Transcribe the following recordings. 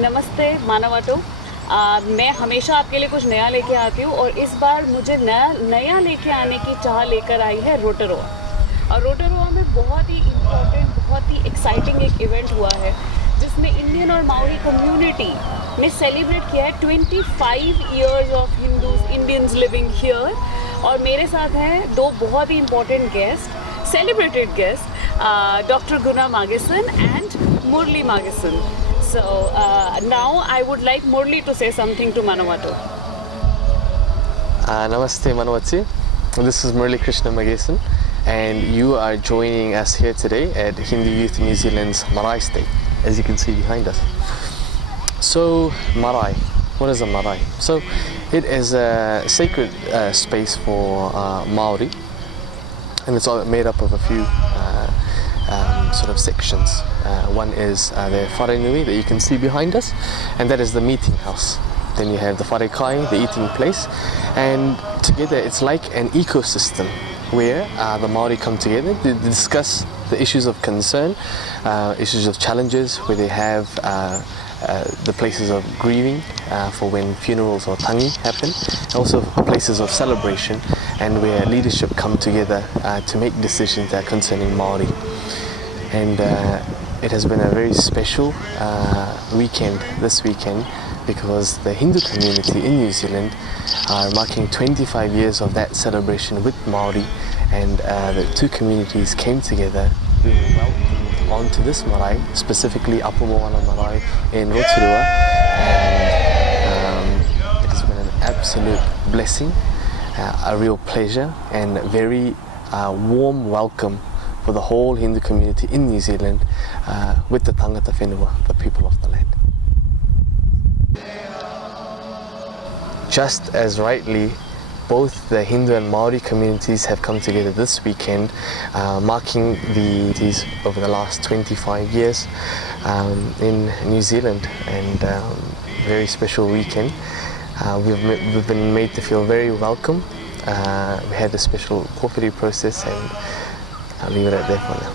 नमस्ते मानवाटू। मैं हमेशा आपके लिए कुछ नया लेके आती हूँ और इस बार मुझे नया लेके आने की चाह लेकर आई है रोटरवा। और रोटरवा में बहुत ही इम्पोर्टेंट, बहुत ही एक्साइटिंग एक इवेंट हुआ है जिसमें इंडियन और माओरी कम्युनिटी ने सेलिब्रेट किया है 25 years of Hindus Indians living here. और मेरे साथ हैं दो बहुत ही important guest, celebrated guest, Dr. Guna Magasan and Murli Magasan. So now I would like Murli to say something to Manawatu. Namaste Manawatu. This is Murli Krishna Magasan, and you are joining us here today at Hindu Youth New Zealand's Marae State, as you can see behind us. So Marae, what is a Marae? So it is a sacred space for Maori. And it's all made up of a few sort of sections. One is the whare nui that you can see behind us, and that is the meeting house. Then you have the whare kai, the eating place, and together it's like an ecosystem where the Maori come together to discuss the issues of concern, issues of challenges, where they have the places of grieving for when funerals or tangi happen, and also places of celebration and where leadership come together to make decisions that are concerning Maori. And it has been a very special weekend this weekend, because the Hindu community in New Zealand are marking 25 years of that celebration with Maori, and the two communities came together. We were welcomed onto this marae, specifically Apumoana Marae in Rotorua, and it has been an absolute blessing, a real pleasure, and very warm welcome for the whole Hindu community in New Zealand with the tangata whenua, the people of the land. Just as rightly, both the Hindu and Maori communities have come together this weekend, marking these over the last 25 years in New Zealand, and very special weekend. We've been made to feel very welcome. We had a special cooperative process, and I'll leave it at that for now.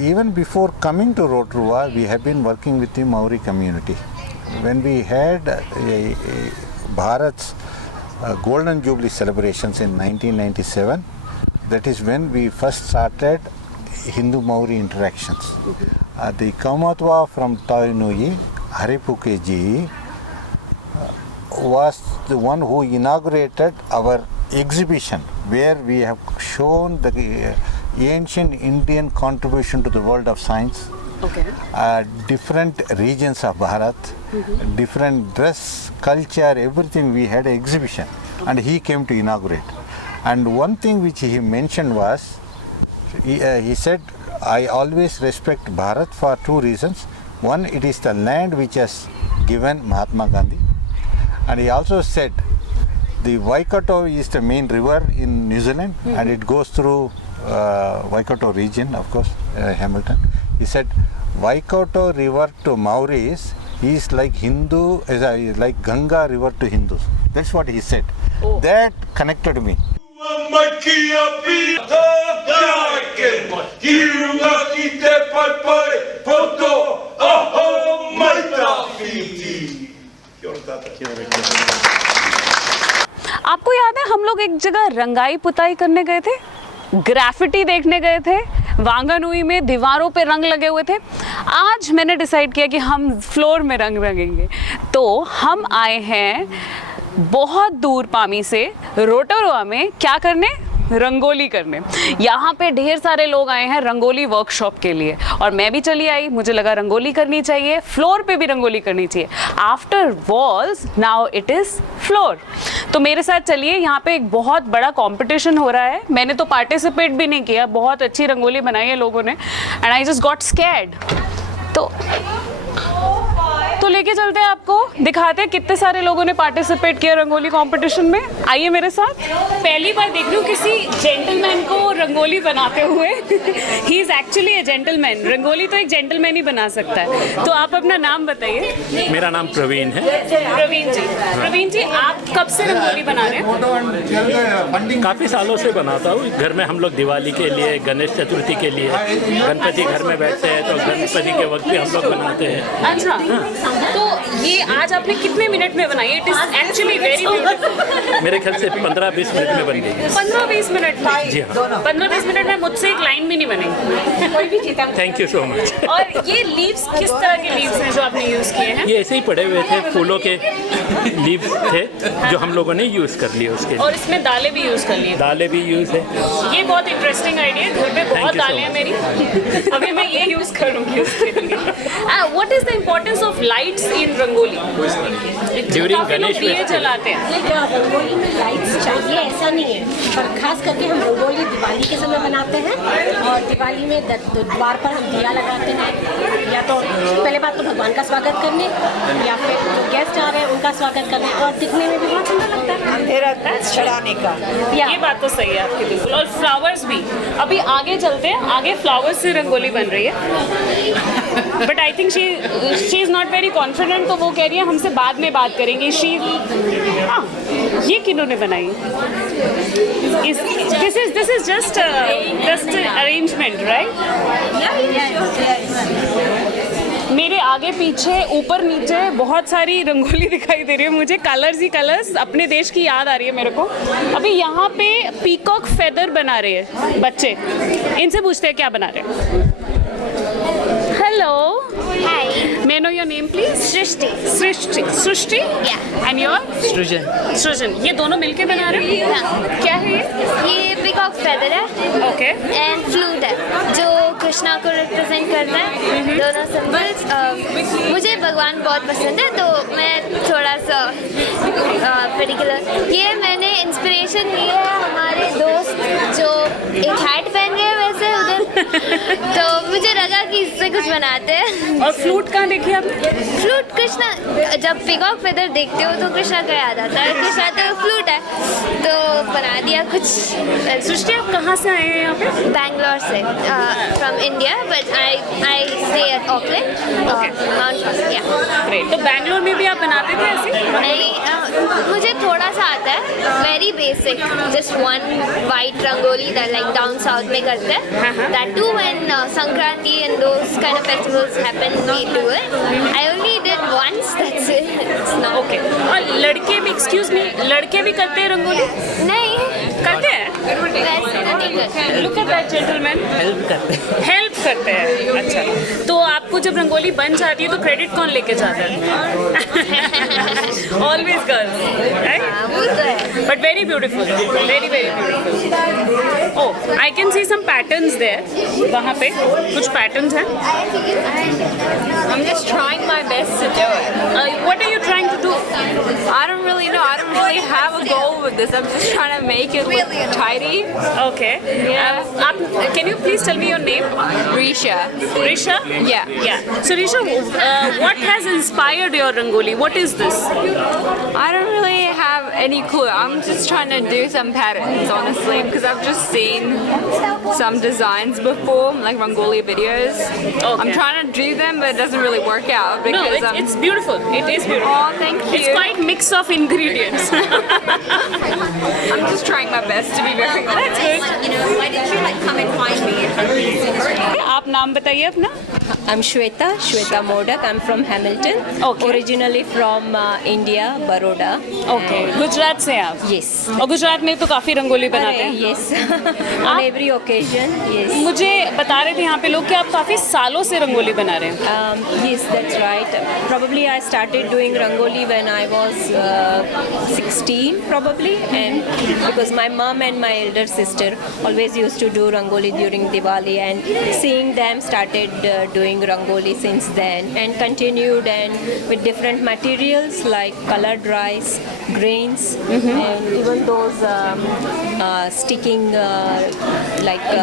Even before coming to Rotorua, we have been working with the Maori community. When we had Bharat's Golden Jubilee celebrations in 1997, that is when we first started Hindu-Maori interactions. The Kaumatwa from Tainui, Haripuke ji, was the one who inaugurated our exhibition, where we have shown the ancient Indian contribution to the world of science, different regions of Bharat, different dress, culture, everything. We had an exhibition, and he came to inaugurate. And one thing which he mentioned was, he said, I always respect Bharat for two reasons. One, it is the land which has given Mahatma Gandhi, and he also said the Waikato is the main river in New Zealand, and it goes through Waikato region, of course, Hamilton. He said Waikato river to Maoris is like Hindu, like Ganga river to Hindus. That's what he said. Oh. That connected me. आपको याद है हम लोग एक जगह रंगाई पुताई करने गए थे, ग्राफिटी देखने गए थे, वांगानुई में दीवारों पे रंग लगे हुए थे। आज मैंने डिसाइड किया कि हम फ्लोर में रंग रंगेंगे। तो हम आए हैं बहुत दूर पामी से रोटोरुआ में क्या करने, रंगोली करने। यहाँ पे ढेर सारे लोग आए हैं रंगोली वर्कशॉप के लिए और मैं भी चली आई, मुझे लगा रंगोली करनी चाहिए, फ्लोर पे भी रंगोली करनी चाहिए। After walls now it is floor. तो मेरे साथ चलिए, यहाँ पे एक बहुत बड़ा कंपटीशन हो रहा है। मैंने तो पार्टिसिपेट भी नहीं किया, बहुत अच्छी रंगोली बनाई है लोगों ने and I just got scared. तो लेके चलते हैं, आपको दिखाते हैं कितने सारे लोगों ने पार्टिसिपेट किया रंगोली कंपटीशन में। आइए मेरे साथ। पहली बार देख रही हूँ किसी जेंटलमैन को रंगोली बनाते हुए। He is actually A gentleman. Rangoli तो एक जेंटलमैन ही बना सकता है। तो आप अपना नाम बताइए। मेरा नाम प्रवीण है। प्रवीण जी, प्रवीण जी आप कब से रंगोली बना रहे हैं? काफ़ी सालों से बनाता हूँ। घर में हम लोग दिवाली के लिए, गणेश चतुर्थी के लिए, गणपति घर में बैठते हैं तो गणपति के वक्त भी हम लोग बनाते हैं। अच्छा, तो ये आज आपने कितने मिनट में बनाई? It is actually very beautiful. मेरे ख्याल से 15-20 मिनट में बन गई। 15-20 मिनट में? जी हाँ। 15-20 मिनट में मुझसे एक लाइन भी नहीं बनेगी। Thank you so much. और ये लीव्स किस तरह के लीव्स हैं जो आपने यूज किए हैं? ये ऐसे ही पड़े हुए थे, फूलों के लीव्स थे जो हम लोगों ने यूज़ कर लिए उसके लिए। और इसमें दालें भी यूज कर लिए? दालें भी यूज़ है। ये बहुत इंटरेस्टिंग आइडिया है। घर में बहुत दालें हैं मेरी। अभी मैं ये यूज करूंगी उसके लिए। What is the importance of lights in rangoli? During काफी लोग गणेश दिए फेस्टिवल जलाते हैं। रंगोली में लाइट्स चाहिए ऐसा नहीं है, पर खास करके हम रंगोली दिवाली के समय बनाते हैं और दिवाली में द्वार पर हम दिया लगाते हैं, या तो पहले बात तो भगवान का स्वागत करने या फिर जो गेस्ट आ रहे हैं उनका स्वागत करने, और दिखने में भी बहुत सुंदर लगता है। अंधेरा चढ़ाने का। ये बात तो सही है आपकी बिल्कुल। और फ्लावर्स भी। अभी आगे चलते हैं, आगे फ्लावर्स से रंगोली बन रही है। But I think she is not very confident, तो वो कह रही है हमसे बाद में बात करेंगी। ये किन्होंने बनाई? This is just arrangement, right? मेरे आगे पीछे ऊपर नीचे बहुत सारी रंगोली दिखाई दे रही है मुझे। कलर्स ही कलर्स, अपने देश की याद आ रही है मेरे को। अभी यहाँ पे पीकॉक फेदर बना रहे हैं बच्चे। इनसे पूछते हैं क्या बना रहे हैं। Hello, Hi, may I know your name please? Srishti. Srishti? Yeah. And your? सृजन। सृजन। ये दोनों मिलके बना रहे हैं? हाँ। क्या है ये? ये पीकॉक फेदर है ओके। एंड फ्लूट है जो कृष्णा को रिप्रेजेंट करता है। दोनों सिंबल्स। मुझे भगवान बहुत पसंद है तो मैं थोड़ा सा पर्टिकुलर, ये मैंने इंस्पिरेशन ली है हमारे दोस्त जो एक हैट पहन गए वैसे उधर, तो मुझे लगा कि इससे कुछ बनाते हैं। और फ्लूट कहाँ देखी आप? फ्लूट कृष्णा, जब पीकॉक फेदर देखते हो तो कृष्णा का याद आता है। कृष्णा तो फ्लूट है तो बना दिया कुछ। सृष्टि आप कहाँ से आए हैं यहाँ पे? बैंगलोर से, from India, but I stay at Auckland, mount या। ग्रेट। तो बैंगलोर में भी आप बनाते थे ऐसे? नहीं, मुझे थोड़ा सा आता है, very basic, just one white rangoli that like down south में करते हैं। That too when Sankranti and those kind of festivals happen we do it. I only did once, that's it. Okay. और लड़के भी, एक्सक्यूज मी, लड़के भी करते हैं रंगोली? नहीं करते हैं? वैसे नहीं करते। Look at that gentleman. Help करते हैं। हेल्प करते हैं। अच्छा, तो आपको जब रंगोली बन जाती है तो क्रेडिट कौन लेके जाता है? Always girls, right? वो तो है। But very beautiful, very very beautiful. Oh, I can see some patterns there. वहाँ पे कुछ patterns हैं? I'm just trying my best to do it. What are you trying to do? I don't really know. I don't really have a goal with this. I'm just trying to make it look tidy. Okay. आप, can you please tell me your name? Risha. Risha? Yeah. Yeah. So Risha, what has inspired your rangoli? What is this? I don't really have any clue. I'm just trying to do some patterns, honestly, because I've just seen some designs before, like Rangoli videos. Okay. I'm trying to do them, but it doesn't really work out because No, it's beautiful. It is beautiful. Oh, thank you. It's quite mix of ingredients. I'm just trying my best to be very honest. Why did you come and find me and आप नाम बताइए अपना. I'm Shweta Modak. I'm from Hamilton. Okay. Originally from India, Baroda. Okay. Gujarat से आप. Yes. और गुजरात में तो काफ़ी रंगोली बनाते हैं. Yes. On every occasion. Yes. मुझे बता रहे थे यहाँ पे लोग कि आप काफ़ी सालों से रंगोली बना रहे हैं. Yes, that's right. Probably I started doing Rangoli when I was 16 probably, and because my mom and my elder sister always used to do Rangoli during Diwali, and seeing them started doing Rangoli since then, and continued and with different materials like colored rice, grains, and even those sticking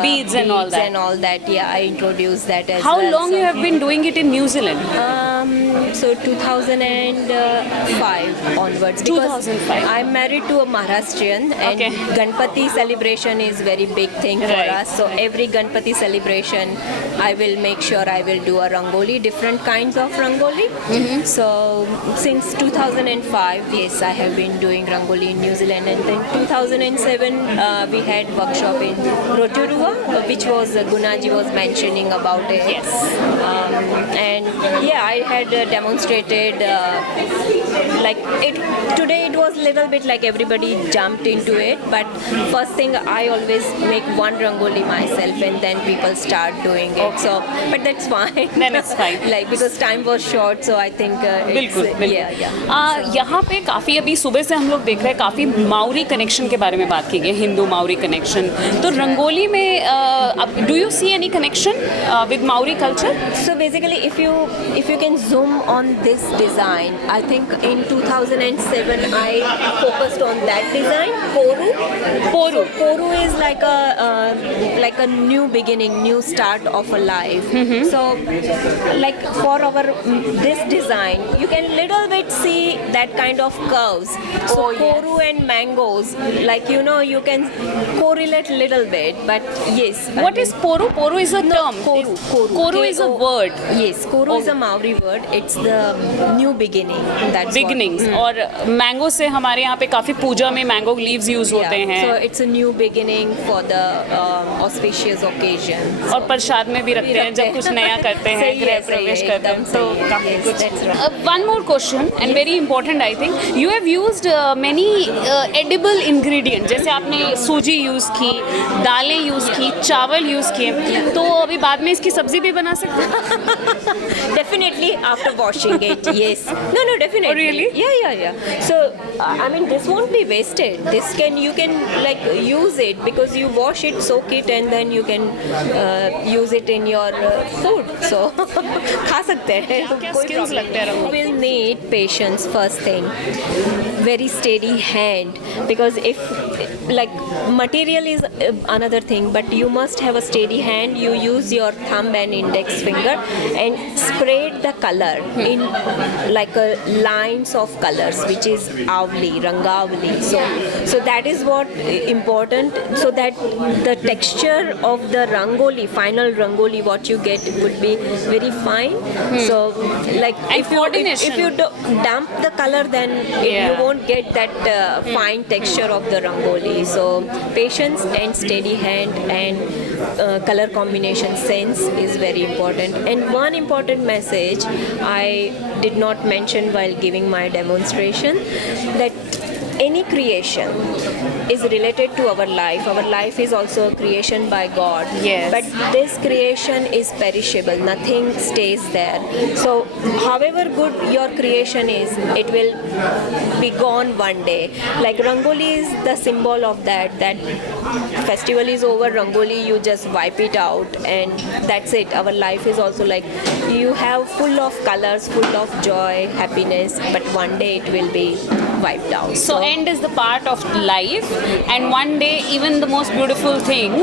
beads and all that. Yeah, I introduced that as How well. long you have been doing it in New Zealand? So 2005 onwards. 2005. I'm married to a Maharashtrian, and Okay. Ganpati celebration is very big thing for Right. us. So every Ganpati celebration, I will make sure I will do a rangoli, different kinds of rangoli. So since 2005, yes, I have been doing rangoli in New Zealand, and then 2007 we had workshop in Rotorua, which was Gunaji was mentioning about it. Yes. And yeah, I had demonstrated like it today. It was little bit like everybody jumped into it, but first thing I always make one rangoli myself, and then people start doing it. So but that's fine. Then it's fine. Like because time was short, so I think it's बिल्कुल. yeah. यहाँ पे काफ़ी अभी सुबह से हम लोग देख रहे हैं काफ़ी माउरी कनेक्शन के बारे में बात की गई, हिंदू माउरी कनेक्शन. तो रंगोली में do you see any connection with Maori culture? So basically, if you can zoom on this design, I think in 2007 I focused on that design. Poru is like a new beginning, new start of a life. So like for our this design, you can little bit see that kind of curves. So Poru and mangoes, like you can correlate little bit, but yes. What is Poru? Poru is a term. Koru is a word. Yes, Koru is a Maori word. It's the new beginning. That's Beginnings. और mango से हमारे यहाँ पे काफ़ी पूजा में mango leaves use होते हैं. So it's a new beginning for the auspicious occasion. और प्रसाद में भी रखते हैं जब कुछ नया करते हैं, गृह प्रवेश करते हैं, तो काफ़ी कुछ. One more question and very important, I think. You have used many edible ingredients. जैसे आपने सूजी यूज़ की, दालें यूज़ की, चावल यूज़ किए, तो अभी बाद में इसकी सब्जी भी बना सकते हैं? Definitely after washing it, yes. No, definitely. Oh, really? Yeah. So I mean, this won't be wasted. You can like use it because you wash it, soak it, and then you can use it in your food. So खा सकते हैं. क्या skills लगते हैं rangoli? We'll need patience first thing. Very steady hand, because if like material is another thing, but you must have a steady hand. You use your thumb and index finger and spread the color in like lines of colors, which is avli, rangavli. So that is what important, so that the texture of the rangoli, final rangoli, what you get would be very fine. So like if you dump the color, then you won't get that fine texture of the rangoli. So patience and steady hand and color combination sense is very important. And one important message I did not mention while giving my demonstration, that any creation is related to our life. Our life is also a creation by God. Yes. But this creation is perishable. Nothing stays there. So however good your creation is, it will be gone one day. Like Rangoli is the symbol of that. That festival is over, Rangoli, you just wipe it out, and that's it. Our life is also like you have full of colors, full of joy, happiness, but one day it will be wiped out. So end is the part of life, and one day even the most beautiful thing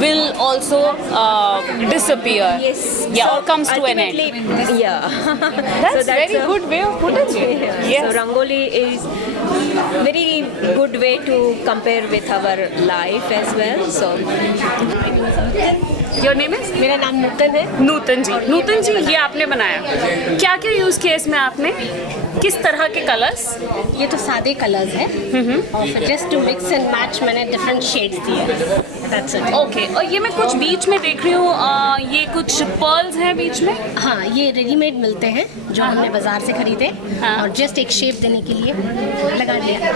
will also disappear. Yes. Yeah, so or comes to an end. Yeah. That's very good way of putting it. Yes. So Rangoli is very good way to compare with our life as well. So your name is? मेरा नाम नूतन है। नूतन जी, नूतन जी ये आपने बनाया, क्या क्या use किया इसमें आपने, किस तरह के कलर्स? ये तो सादे कलर्स हैं और फिर just to mix and match मैंने डिफरेंट शेड्स दिए। That's it. ओके, और ये मैं कुछ बीच में देख रही हूँ, ये कुछ पर्ल्स हैं बीच में? हाँ, ये रेडीमेड मिलते हैं जो हमने बाजार से खरीदे और जस्ट एक शेप देने के लिए लगा दिया।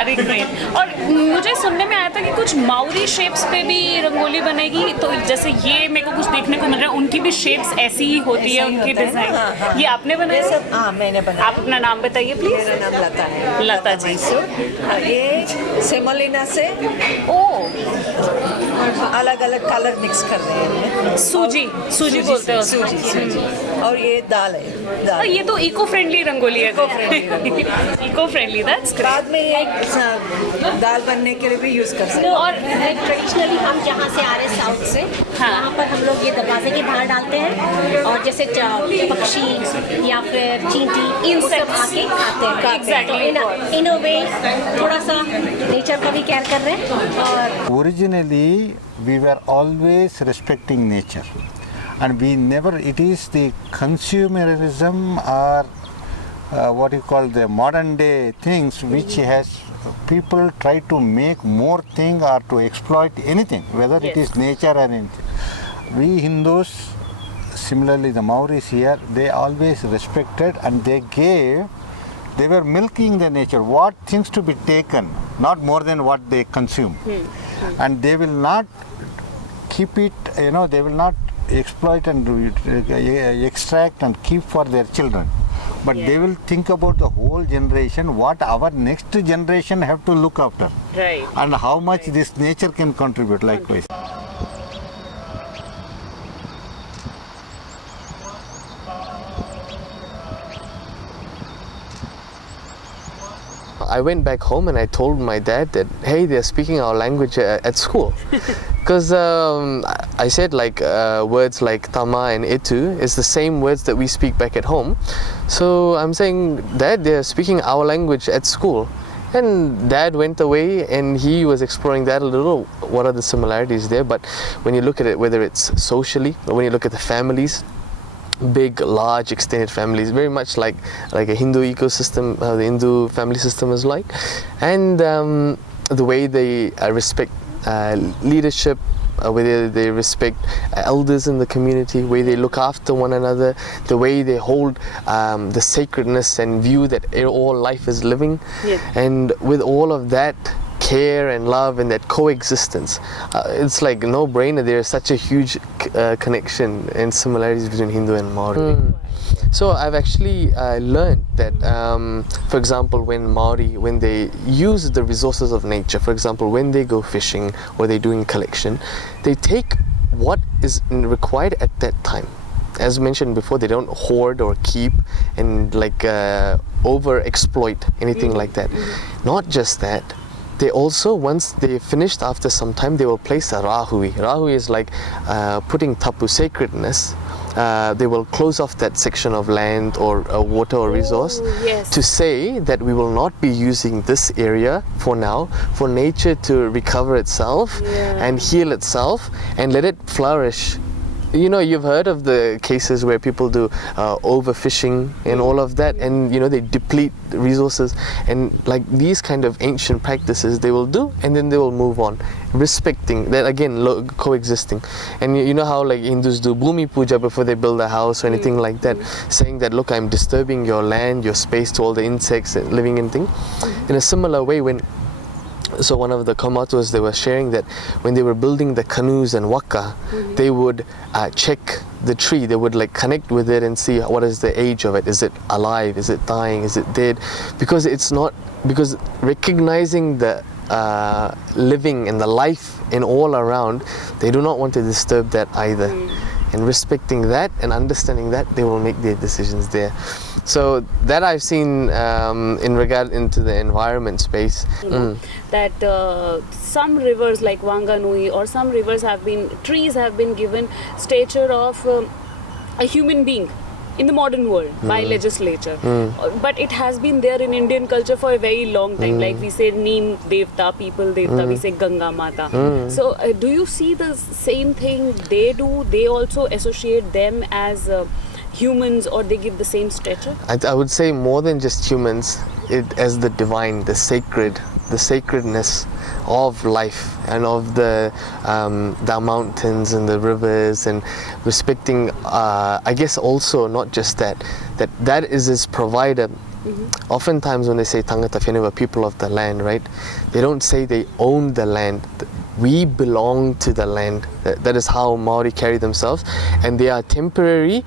अरे ग्रेट। और मुझे सुनने में आया था कि कुछ माउरी शेप्स पे भी रंगोली बनेगी, तो जैसे ये मेरे को कुछ देखने को मिल रहा है, उनकी भी शेप्स ऐसी ही होती है, उनकी डिजाइन। हाँ। ये आपने बनाया? सब हाँ मैंने बनाया। आप अपना नाम बताइए प्लीज। मेरा नाम लता है। लता जी। ये सेमोलिना से अलग अलग कलर मिक्स कर रहे हैं। सूजी बोलते हो? सूजी। और ये दाल है, दाल। ये तो इको फ्रेंडली रंगोली है। Eco friendly, that's great. बाद में ये दाल बनने के लिए भी यूज कर सकते हैं। और ट्रेडिशनली हम जहाँ से आ रहे हैं साउथ से, वहाँ पर हम लोग ये दरवाजे के बाहर डालते हैं और जैसे पक्षी या फिर चींटी इंसेक्ट्स आके खाते हैं। एग्जैक्टली। इन अ वे थोड़ा सा नेचर का भी केयर कर रहे हैं। और Originally, we were always respecting nature, and we never. It is the consumerism or what you call the modern day things which has people try to make more thing or to exploit anything, whether it is nature or anything. We Hindus, similarly the Maoris here, they always respected and they gave. They were milking the nature. What things to be taken, not more than what they consume. And they will not keep it, they will not exploit and extract and keep for their children. But they will think about the whole generation, what our next generation have to look after. Right. And how much this nature can contribute likewise. I went back home and I told my dad that, hey, they're speaking our language at school. Because I said words like tama and etu is the same words that we speak back at home. So I'm saying, Dad, they're speaking our language at school. And Dad went away and he was exploring that a little. What are the similarities there? But when you look at it, whether it's socially or when you look at the families, big, large, extended families, very much like a Hindu ecosystem, the Hindu family system is like, and the way they respect leadership, whether they respect elders in the community, way they look after one another, the way they hold the sacredness and view that all life is living, and with all of that care and love and that coexistence, it's like no brainer. There's such a huge connection and similarities between Hindu and Maori. So I've actually learned that, for example, when Maori, when they use the resources of nature, for example, when they go fishing or they're doing collection, they take what is required at that time. As mentioned before, they don't hoard or keep and over exploit anything like that. Not just that, they also, once they finished after some time, they will place a rahui. Rahui is like putting tapu, sacredness. They will close off that section of land or water or resource to say that we will not be using this area for now, for nature to recover itself and heal itself and let it flourish. You know, you've heard of the cases where people do overfishing and all of that, and they deplete resources, and like these kind of ancient practices they will do, and then they will move on, respecting that, again, coexisting. And you know how like Hindus do bhumi puja before they build a house or anything like that, saying that, look, I'm disturbing your land, your space, to all the insects living in thing. In a similar way, so one of the Kamatos, they were sharing that when they were building the canoes and waka, they would check the tree, they would connect with it and see what is the age of it. Is it alive? Is it dying? Is it dead? Because recognizing the living and the life in all around, they do not want to disturb that either. And respecting that and understanding that, they will make their decisions there. So that I've seen in regard into the environment space. That some rivers like Wanganui or some rivers trees have been given stature of a human being. in the modern world by legislature. But it has been there in Indian culture for a very long time. Like we say Neem Devta, people Devta, we say Ganga Mata. So do you see the same thing they do? They also associate them as humans, or they give the same stature? I would say more than just humans, it as the divine, the sacred, the sacredness of life and of the mountains and the rivers, and respecting I guess also not just that is his provider. Oftentimes when they say tangata whenua, people of the land, right, they don't say they own the land. We belong to the land. That is how Maori carry themselves, and they are temporary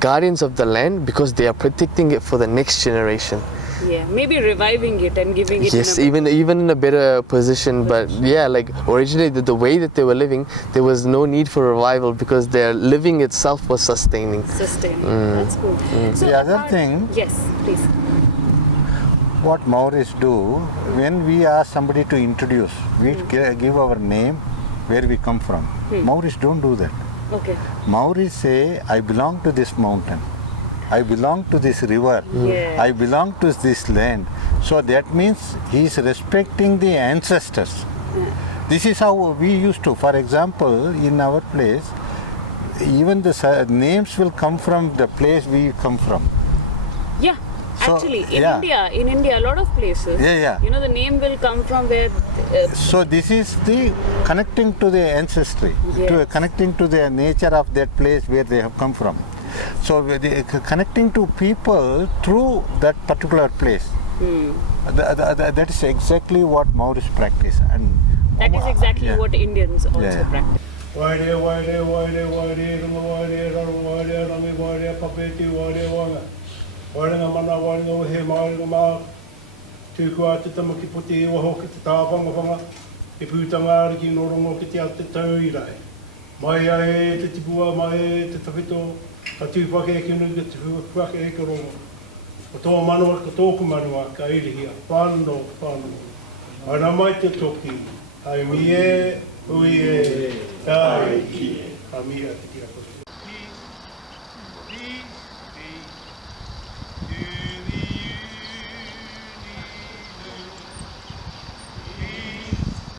guardians of the land because they are protecting it for the next generation. Yeah, maybe reviving it and giving it. Yes, even in a better position. But yeah, like originally the way that they were living, there was no need for revival because their living itself was sustaining. That's cool. So the other thing, yes, please. What Maoris do, when we ask somebody to introduce, we give our name, where we come from. Maoris don't do that. Okay. Maoris say, I belong to this mountain. I belong to this river. I belong to this land. So that means he is respecting the ancestors. This is how we used to. For example, in our place, even the names will come from the place we come from. Yeah. So, actually, in India, a lot of places, you know, the name will come from where. So this is the connecting to the ancestry, to connecting to the nature of that place where they have come from. So connecting to people through that particular place. That is exactly what Maoris practice, and that is exactly what Indians also practice. Waringa mana waringa o he maoringa mā tūkua te tamaki puti e waho ki te tāwhanga e pūtanga ari ki norongo ki te ate tau i rai. Mai e te tipua, mai e te tawhito, ka tūpake e kinu ki te huake e karongo. Ko tō manua, ko tōku manua, ka irihia, whānau, whānau. Ana mai te toki, ai mi e, ui e, tai ki e, ka mia te kia kosi.